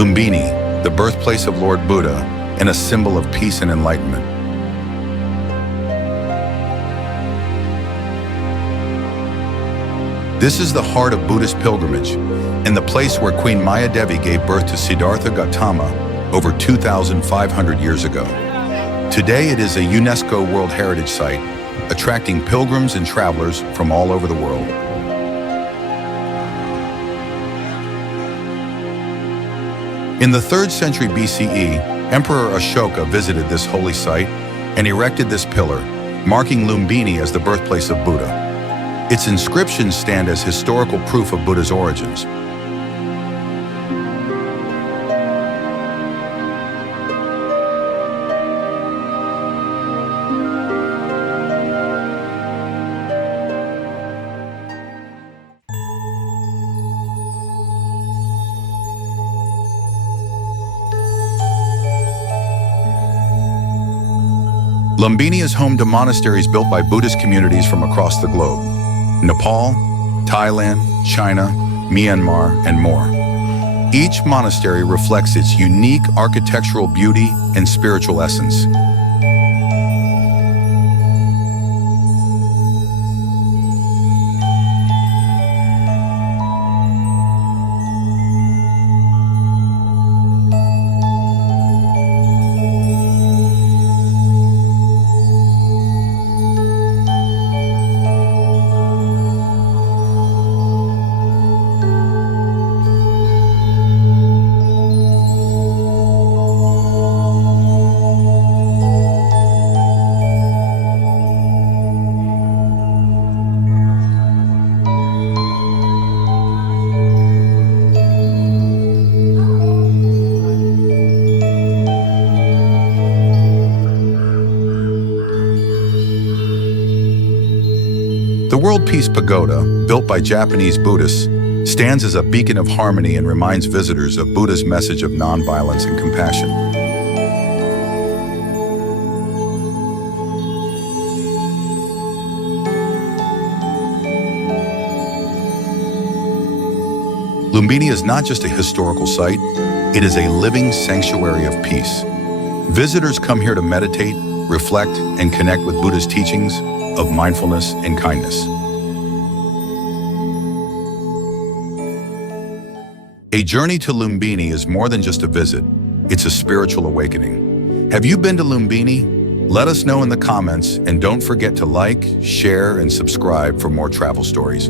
Lumbini, the birthplace of Lord Buddha, and a symbol of peace and enlightenment. This is the heart of Buddhist pilgrimage, and the place where Queen Maya Devi gave birth to Siddhartha Gautama over 2,500 years ago. Today it is a UNESCO World Heritage Site, attracting pilgrims and travelers from all over the world. In the 3rd century BCE, Emperor Ashoka visited this holy site and erected this pillar, marking Lumbini as the birthplace of Buddha. Its inscriptions stand as historical proof of Buddha's origins. Lumbini is home to monasteries built by Buddhist communities from across the globe: Nepal, Thailand, China, Myanmar, and more. Each monastery reflects its unique architectural beauty and spiritual essence. The World Peace Pagoda, built by Japanese Buddhists, stands as a beacon of harmony and reminds visitors of Buddha's message of nonviolence and compassion. Lumbini is not just a historical site, it is a living sanctuary of peace. Visitors come here to meditate, reflect, and connect with Buddha's teachings of mindfulness and kindness. A journey to Lumbini is more than just a visit, it's a spiritual awakening. Have you been to Lumbini? Let us know in the comments, and don't forget to like, share, and subscribe for more travel stories.